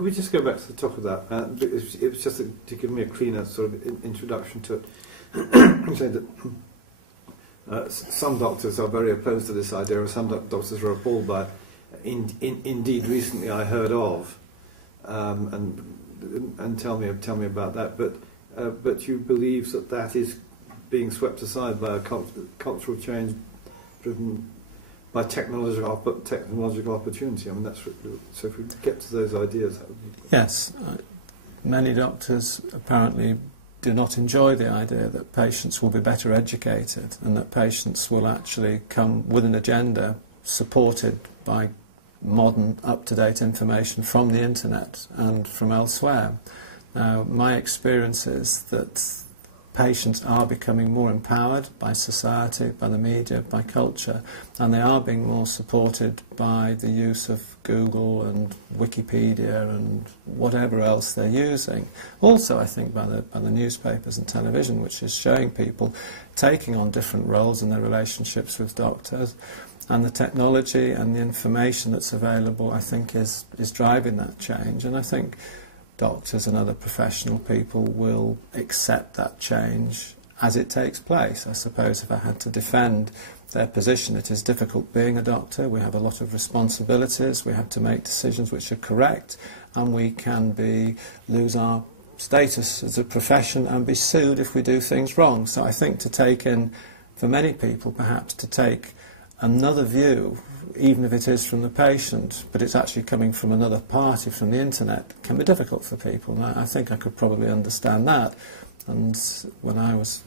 Could we just go back to the top of that? It was just to give me a cleaner sort of introduction to it. You said that some doctors are very opposed to this idea, and some doctors are appalled by it. Indeed, recently I heard of, and tell me about that. But you believe that is being swept aside by a cultural change driven by technological opportunity. I mean, so if we get to those ideas, that would be... Yes, many doctors apparently do not enjoy the idea that patients will be better educated and that patients will actually come with an agenda supported by modern, up-to-date information from the internet and from elsewhere. Now, my experience is that patients are becoming more empowered by society, by the media, by culture, and they are being more supported by the use of Google and Wikipedia and whatever else they're using. Also, I think, by the newspapers and television, which is showing people taking on different roles in their relationships with doctors. And the technology and the information that's available, I think, is driving that change. And I think doctors and other professional people will accept that change as it takes place. I suppose if I had to defend their position, it is difficult being a doctor. We have a lot of responsibilities. We have to make decisions which are correct, and we can lose our status as a profession and be sued if we do things wrong. So I think for many people, perhaps to take another view, even if it is from the patient, but it's actually coming from another party, from the internet, can be difficult for people. And I think I could probably understand that. And when I was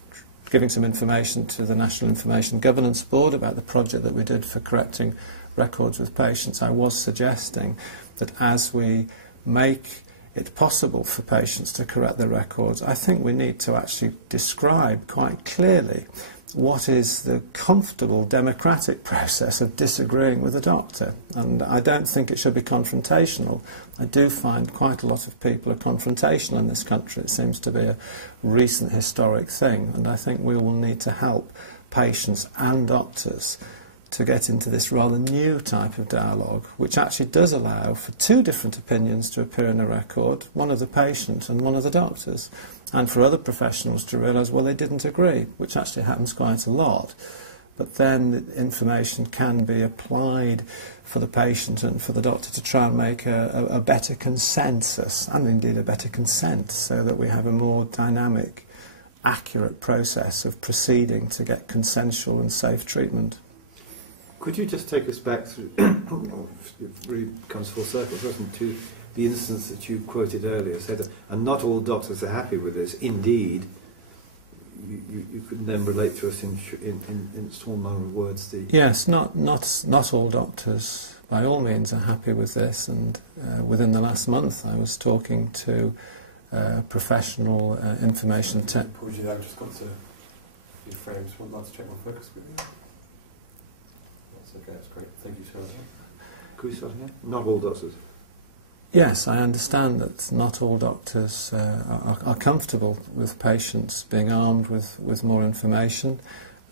giving some information to the National Information Governance Board about the project that we did for correcting records with patients, I was suggesting that as we make it possible for patients to correct their records, I think we need to actually describe quite clearly what is the comfortable democratic process of disagreeing with a doctor. And I don't think it should be confrontational. I do find quite a lot of people are confrontational in this country. It seems to be a recent historic thing, and I think we will need to help patients and doctors to get into this rather new type of dialogue, which actually does allow for two different opinions to appear in a record, one of the patient and one of the doctors, and for other professionals to realise, well, they didn't agree, which actually happens quite a lot. But then the information can be applied for the patient and for the doctor to try and make a better consensus, and indeed a better consent, so that we have a more dynamic, accurate process of proceeding to get consensual and safe treatment. Could you just take us back through, it really comes full circle, doesn't it, to the instance that you quoted earlier, said that, and not all doctors are happy with this. Indeed, you could then relate to us in a small number of words the... Yes, not all doctors by all means are happy with this, and within the last month I was talking to professional information tech... Apologies, I've just got to your frames. Would like to check my focus with you? Okay, that's great. Thank you so much. Could we start again? Not all doctors. Yes, I understand that not all doctors are comfortable with patients being armed with more information,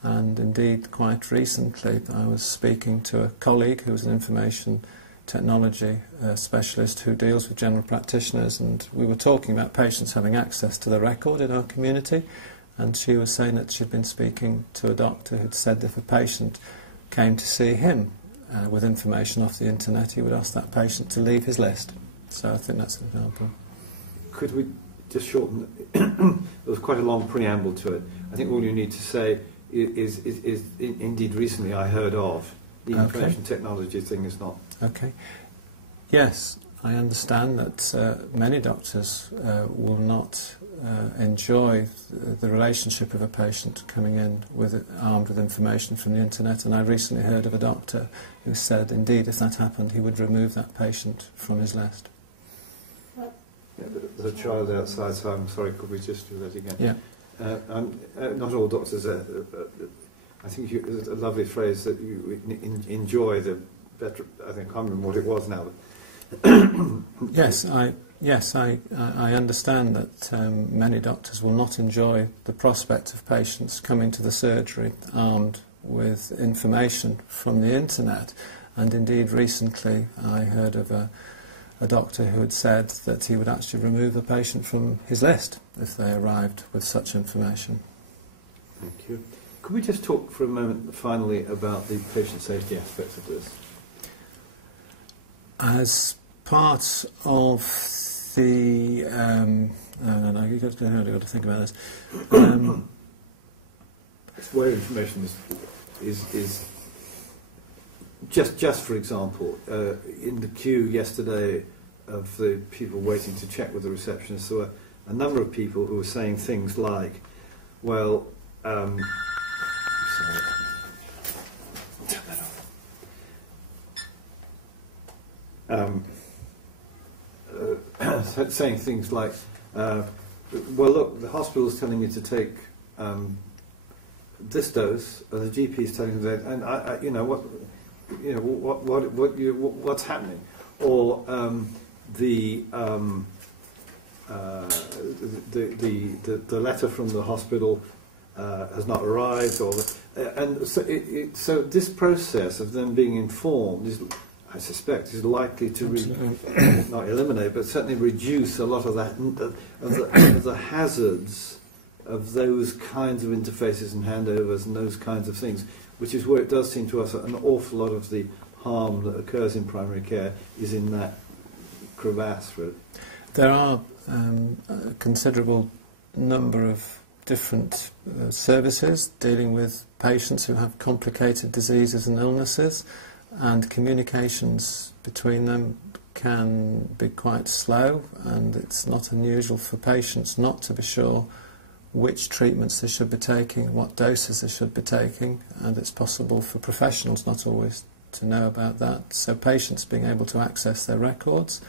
and indeed quite recently I was speaking to a colleague who was an information technology specialist who deals with general practitioners, and we were talking about patients having access to the record in our community, and she was saying that she'd been speaking to a doctor who'd said that if a patient came to see him with information off the internet, he would ask that patient to leave his list. So I think that's an example. Could we just shorten it? There was quite a long preamble to it. I think all you need to say is indeed recently I heard of. The information technology thing is not... Okay. Yes, I understand that many doctors will not enjoy the relationship of a patient coming in armed with information from the internet, and I recently heard of a doctor who said indeed if that happened he would remove that patient from his list. Yeah, there's a child outside, so I'm sorry, could we just do that again? Yeah. Not all doctors I think it's a lovely phrase that you enjoy the better... I think I can't remember what it was now, but Yes, I understand that many doctors will not enjoy the prospect of patients coming to the surgery armed with information from the internet, and indeed recently I heard of a a doctor who had said that he would actually remove a patient from his list if they arrived with such information. Thank you. Could we just talk for a moment finally about the patient safety aspects of this? As part of the... no, you've got to think about this. Where information is just for example, in the queue yesterday of the people waiting to check with the receptionist, there were a number of people who were saying things like, well, sorry. Turn that off. Saying things like, well, look, the hospital's telling me to take this dose, and the GP is telling me that, and what's happening, or the letter from the hospital has not arrived, or and so this process of them being informed is, I suspect, is likely to not eliminate, but certainly reduce a lot of that of the hazards of those kinds of interfaces and handovers and those kinds of things, which is where it does seem to us that an awful lot of the harm that occurs in primary care is in that crevasse. Really. There are a considerable number of different services dealing with patients who have complicated diseases and illnesses, and communications between them can be quite slow, and it's not unusual for patients not to be sure which treatments they should be taking, what doses they should be taking, and it's possible for professionals not always to know about that. So patients being able to access their records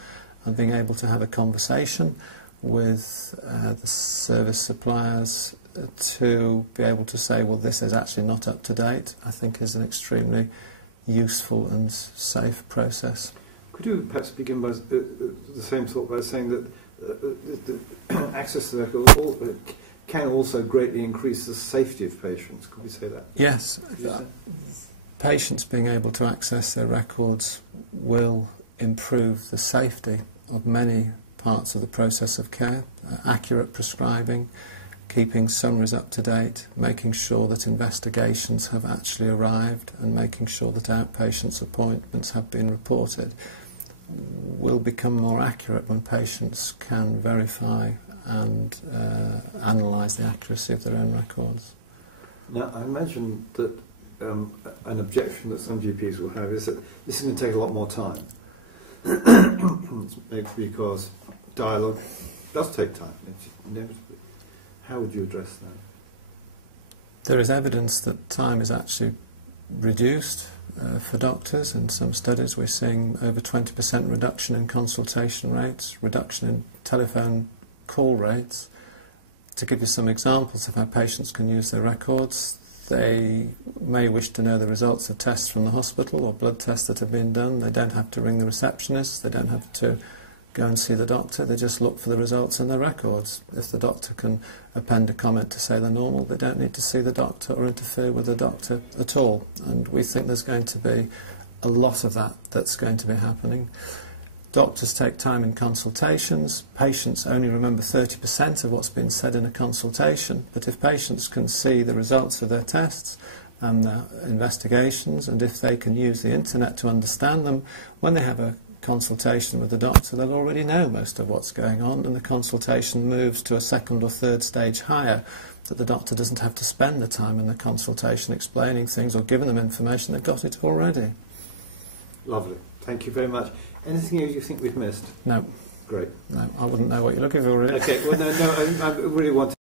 and being able to have a conversation with the service suppliers to be able to say, well, this is actually not up to date, I think is an extremely useful and safe process. Could you perhaps begin by the same thought by saying that access to the record can also greatly increase the safety of patients? Could we say that? Yes. Patients being able to access their records will improve the safety of many parts of the process of care. Accurate prescribing, keeping summaries up to date, making sure that investigations have actually arrived, and making sure that outpatients' appointments have been reported will become more accurate when patients can verify and analyse the accuracy of their own records. Now, I imagine that an objection that some GPs will have is that this is going to take a lot more time. Maybe because dialogue does take time, inevitably. How would you address that? There is evidence that time is actually reduced for doctors. In some studies we're seeing over 20% reduction in consultation rates, reduction in telephone call rates. To give you some examples of how patients can use their records, they may wish to know the results of tests from the hospital or blood tests that have been done. They don't have to ring the receptionist, they don't have to go and see the doctor, they just look for the results in their records. If the doctor can append a comment to say they're normal, they don't need to see the doctor or interfere with the doctor at all. And we think there's going to be a lot of that that's going to be happening. Doctors take time in consultations. Patients only remember 30% of what's been said in a consultation. But if patients can see the results of their tests and their investigations, and if they can use the internet to understand them, when they have a consultation with the doctor, they'll already know most of what's going on, and the consultation moves to a second or third stage higher, that the doctor doesn't have to spend the time in the consultation explaining things or giving them information. They've got it already. Lovely. Thank you very much. Anything you think we've missed? No. Great. No, I wouldn't know what you're looking for, really. Okay, well, no, I really want to